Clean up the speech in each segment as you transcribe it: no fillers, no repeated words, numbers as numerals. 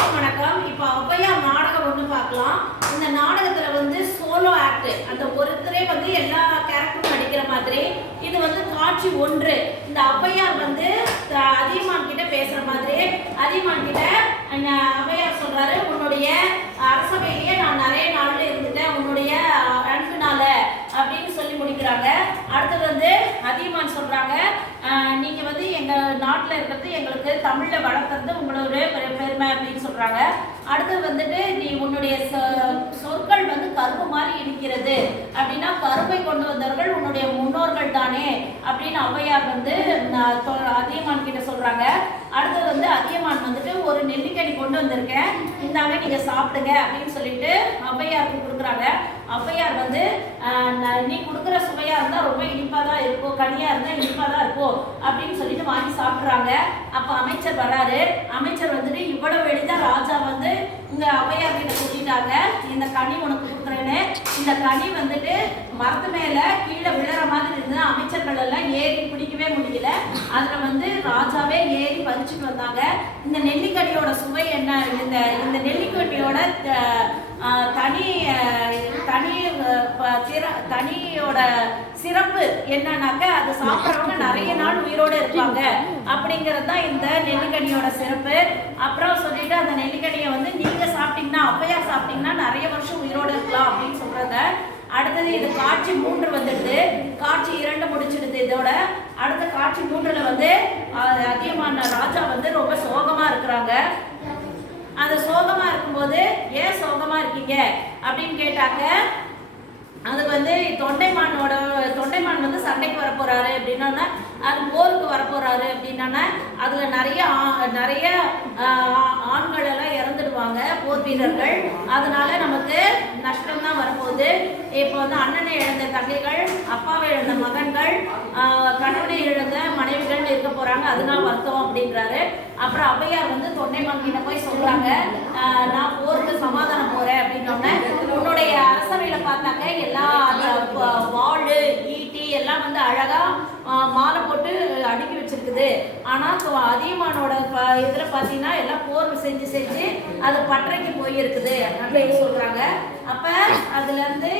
அனைவருக்கும் வணக்கம். இப்போ ஔவையார் நாடகம் ஒன்று பார்க்கலாம். இந்த நாடகத்தில் வந்து சோலோ ஆக்ட், அந்த ஒருத்தரே வந்து எல்லா கேரக்டரும் நடிக்கிற மாதிரி. இது வந்து காட்சி ஒன்று. இந்த ஔவையார் வந்து அதியமான் கிட்ட பேசுற மாதிரி. அதியமான் கிட்ட ஔவையார் சொல்றாரு, உன்னுடைய அரசவையிலேயே நான் நிறைய நாள்ல இருந்துட்டேன், உன்னுடைய அன்புனால அப்படின்னு சொல்லி முடிக்கிறாங்க. அடுத்தது வந்து அதியமான் சொல்றாங்க, நீங்க வந்து எங்க நாட்டில் இருக்கிறது எங்களுக்கு தமிழ்ல வளர்க்கறது உங்களுடைய பெருமை அப்படின்னு சொல்றாங்க. அடுத்தது வந்துட்டு நீ உன்னுடைய சொற்கள் வந்து கரும்பு மாதிரி இருக்கிறது அப்படின்னா கரும்பை கொண்டு வந்தவர்கள் உன்னுடைய முன்னோர்கள் தானே அப்படின்னு ஔவையார் வந்து அதியமான் கிட்ட சொல்றாங்க. அடுத்தது வந்து அதியமான் வந்துட்டு ஒரு நெல்லிக்கனி கொண்டு வந்திருக்கேன், இந்தாங்க நீங்க சாப்பிடுங்க அப்படின்னு சொல்லிட்டு ஔவையாருக்கு கொடுக்குறாங்க. ஔவையார் வந்து நீ கொடுக்குற சுவையா இருந்தா ரொம்ப இனிப்பா தான் இருக்கும், கனியா இருந்தா இனிப்பா தான் இருக்கும் அப்படின்னு சொல்லிட்டு வாங்கி சாப்பிட்றாங்க. அப்போ அமைச்சர் வராரு. அமைச்சர் வந்துட்டு இவ்வளவு எளிதா ராஜா வந்து இங்க ஔவையார் கிட்ட சொல்லிட்டாங்க, இந்த கனி உனக்கு கொடுக்குறேன்னு. இந்த கனி வந்துட்டு மரத்து மேல கீழே விழுற மாதிரி இருந்தது. அமைச்சர்கள் எல்லாம் ஏறி பிடிக்கவே முடியல. அதுல வந்து ராஜாவே ஏறி பறிச்சுட்டு வந்தாங்க. இந்த நெல்லிக்கனியோட சுவை என்ன, இந்த நெல்லிக்கனியோட தனியோட சிறப்பு என்னன்னாக்க அது சாப்பிட்றவங்க நிறைய நாள் உயிரோடு இருப்பாங்க அப்படிங்கிறது தான் இந்த நெல்லிக்கனியோட சிறப்பு. அப்புறம் சொல்லிட்டு அந்த நெல்லிக்கனியை வந்து நீங்க சாப்பிட்டீங்கன்னா, ஔவையார் சாப்பிட்டீங்கன்னா நிறைய வருஷம் உயிரோடு இருக்கலாம் அப்படின்னு சொல்றாங்க. அடுத்தது இது காட்சி 3 வந்துடுது. காட்சி 2 முடிச்சிடுது. இதோட அடுத்த காட்சி 3ல வந்து அதியமான ராஜா வந்து ரொம்ப சோகமா இருக்கிறாங்க. அந்த சோகமா இருக்கும்போது ஏன் சோகமா இருக்கீங்க அப்படின்னு கேட்டாக்க, அது வந்து தொண்டைமான் வந்து சண்டைக்கு வரப்போறாரு அப்படின்னா, அது போருக்கு வரப்போறாரு அப்படின்னா, அதுல நிறைய ஆண்கள் எல்லாம் இறந்துடுவாங்க, போர் வீரர்கள். அதனால நமக்கு நஷ்டம் தான் வரப்போகுது. இப்போ வந்து அண்ணனை இழந்த தங்கைகள், அப்பாவை இழந்த மகன்கள், கணவனை இழந்த மனைவிகள் இருக்க போறாங்க, அதனால வருத்தம் அப்படின்றாரு. அப்புறம் ஔவையார் வந்து தொண்டைமான் கிட்ட போய் சொல்றாங்க, நான் போருக்கு சமாதானம் போறேன் அப்படின்னோடனே, உன்னுடைய அரசவையில பார்த்தாக்க எல்லா வாள் ஈட்டி எல்லாம் வந்து அழகா மாலை போட்டு அடுக்கி வச்சிருக்குது. ஆனா அதியமானோட இதுல பாத்தீங்கன்னா எல்லாம் போர் செஞ்சு அது பற்றைக்கு போயிருக்குது அப்படின்னு சொல்றாங்க. அப்ப இதுல இருந்து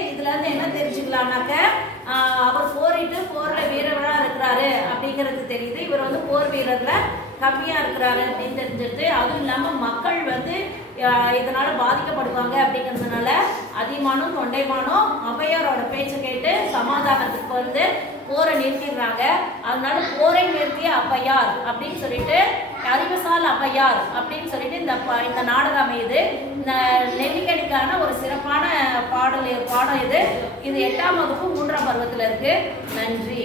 என்ன தெரிஞ்சுக்கலாம்னாக்க, அவர் போர்ல வீரரா இருக்கிறாரு அப்படிங்கிறது தெரியுது. இவர் வந்து போர் வீரர்ல கம்மியா இருக்கிறாரு அப்படின்னு தெரிஞ்சிருது. அதுவும் இல்லாம மக்கள் வந்து இதனால பாதிக்கப்படுவாங்க அப்படிங்கிறதுனால அதியமானும் தொண்டைமானும் ஔவையாரோட பேச்சை கேட்டு சமாதானத்துக்கு வந்து போரை நிறுத்திடுறாங்க. அதனால போரை நிறுத்திய ஔவையார் அப்படின்னு சொல்லிட்டு, அறிவுசால் ஔவையார் அப்படின்னு சொல்லிட்டு இந்த நாடகம் அமையுது. இந்த நெல்லிக்கனிக்கான ஒரு சிறப்பான பாடம் இது. இது 8ஆம் வகுப்பு 3ஆம் பருவத்தில் இருக்கு. நன்றி.